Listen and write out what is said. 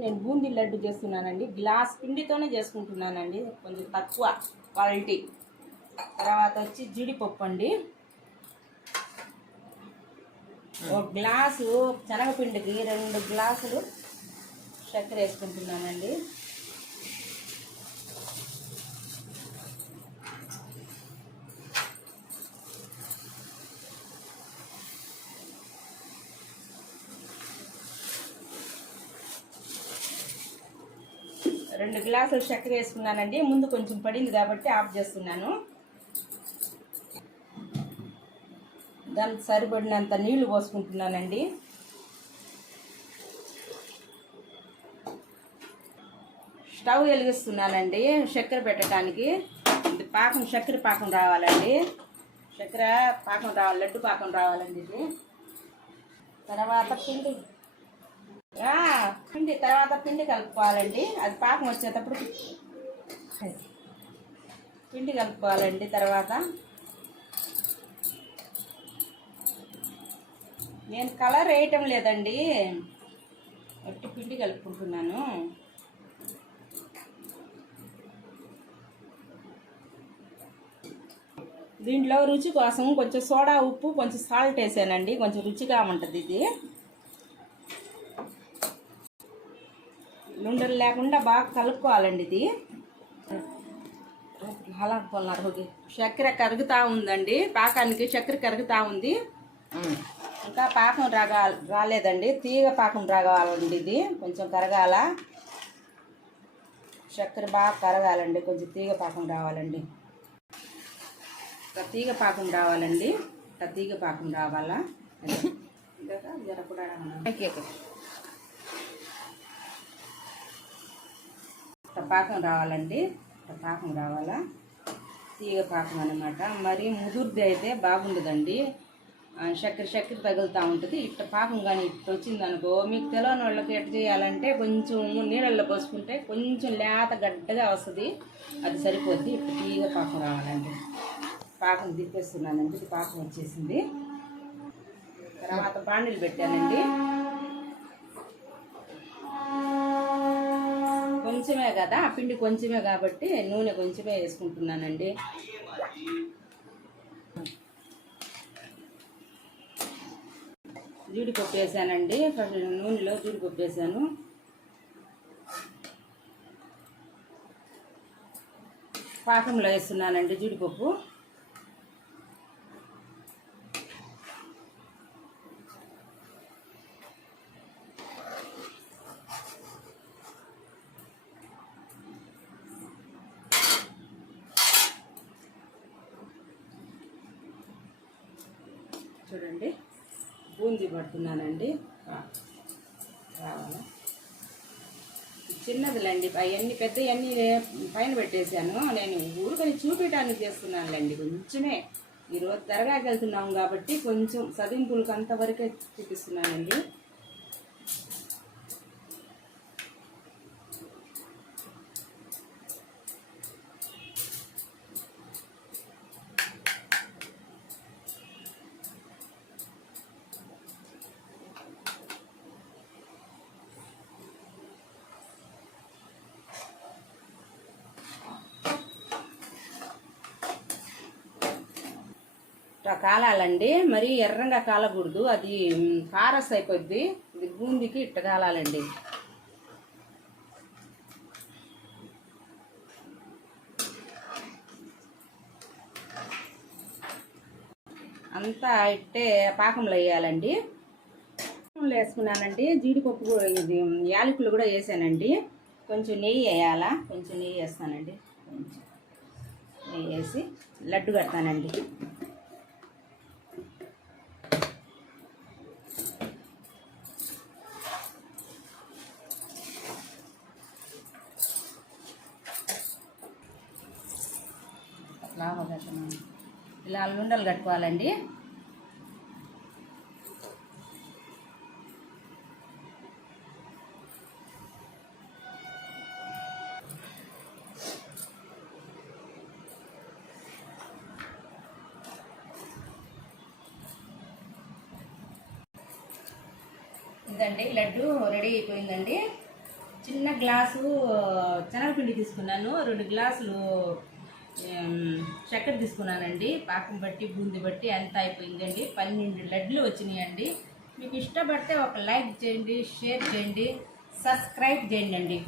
నేను బూందీ లడ్డు చేస్తున్నానండి. గ్లాస్ పిండితోనే చేసుకుంటున్నానండి, కొంచెం తక్కువ క్వాలిటీ. తర్వాత వచ్చి జీడిపప్పు అండి, ఒక గ్లాసు శనగపిండికి 2 గ్లాసులు చక్కెర వేసుకుంటున్నానండి. రెండు గ్లాసులు చక్కెర వేసుకున్నానండి. ముందు కొంచెం పడింది కాబట్టి ఆఫ్ చేస్తున్నాను. దానికి సరిపడినంత నీళ్లు పోసుకుంటున్నానండి. స్టవ్ వెలిగిస్తున్నానండి చక్కెర పెట్టడానికి. ఇది చక్కెర పాకం రావాలండి. చక్కెర పాకం రావాలి, లడ్డు పాకం రావాలండి ఇది. తర్వాత పిండి కలుపుకోవాలండి. అది పాకం వచ్చేటప్పుడు పిండి కలుపుకోవాలండి. తర్వాత నేను కలర్ వేయటం లేదండి, ఒట్టి పిండి కలుపుకుంటున్నాను. దీంట్లో రుచి కోసం కొంచెం సోడా, ఉప్పు, కొంచెం సాల్ట్ వేసానండి. కొంచెం రుచిగా ఉంటుంది ఇది. నుండలు లేకుండా బాగా కలుపుకోవాలండి ఇది. అలా చక్కెర కరుగుతూ ఉందండి. పాకానికి చక్కెర కరుగుతూ ఉంది. ఇంకా పాకం రాలేదండి, తీగ పాకం రావాలండి. ఇది కొంచెం కరగాల, చక్కెర బాగా కరగాలండి. కొంచెం తీగ పాకం రావాలండి. తీగ పాకం రావాలండి. తీగ పాకం రావాలా జరపడా పాకం రావాలండి. పాకం రావాలా, తీగ పాకం అన్నమాట. మరి ముదురుది అయితే బాగుండదండి, చక్కెర తగులుతూ ఉంటుంది. ఇట్ట పాకం కానీ ఇట్ట వచ్చిందనుకో, మీకు తెలియని వాళ్ళకి ఎట్ట చేయాలంటే కొంచెం నీళ్ళల్లో పోసుకుంటే కొంచెం లేత గడ్డగా వస్తుంది, అది సరిపోద్ది. ఇట్ట తీగ పాకం రావాలండి. పాకం తిప్పేస్తున్నానండి, ఇది పాకం వచ్చేసింది. తర్వాత బాండిలు పెట్టానండి. కొంచెమే కదా, పిండి కొంచెమే కాబట్టి నూనె కొంచెమే వేసుకుంటున్నానండి. జీడిపప్పు వేసానండి. ఫస్ట్ నూనెలో జీడిపప్పు వేసాను. పాకంలో వేస్తున్నానండి జీడిపప్పు. చూడండి, బూందీ పడుతున్నానండి. రావాలా, చిన్నదిలేండి. అవన్నీ పెద్దవన్నీ పైన పెట్టేశాను. నేను ఊరికని చూపించడానికి చేస్తున్నానులేండి. కొంచెమే ఈరోజు దర్గాకి వెళ్తున్నాము కాబట్టి కొంచెం సదింపులకు అంతవరకే చూపిస్తున్నానండి. కాలాలండి, మరీ ఎర్రంగా కాలకూడదు, అది కారస్ అయిపోద్ది. ఇది బూందీకి ఇట్ట కాలాలండి. అంతా ఇట్టే పాకంలో వేయాలండి. పాకంలో వేసుకున్నానండి. జీడిపప్పు, ఇది యాలకులు కూడా వేసానండి. కొంచెం నెయ్యి వేయాలా, కొంచెం నెయ్యి వేస్తానండి. కొంచెం నెయ్యి వేసి లడ్డు కడతానండి. ఇలా ఉండలు కట్టుకోవాలండి. ఇదండి లడ్డు రెడీ అయిపోయిందండి. చిన్న గ్లాసు శనగపిండి తీసుకున్నాను, 2 గ్లాసులు చక్కెర తీసుకున్నానండి. పాకం బట్టి బూంది బట్టి ఎంత అయిపోయిందండి. 12 లడ్లు వచ్చినాయండి. మీకు ఇష్టపడితే ఒక లైక్ చేయండి, షేర్ చేయండి, సబ్స్క్రైబ్ చేయండి.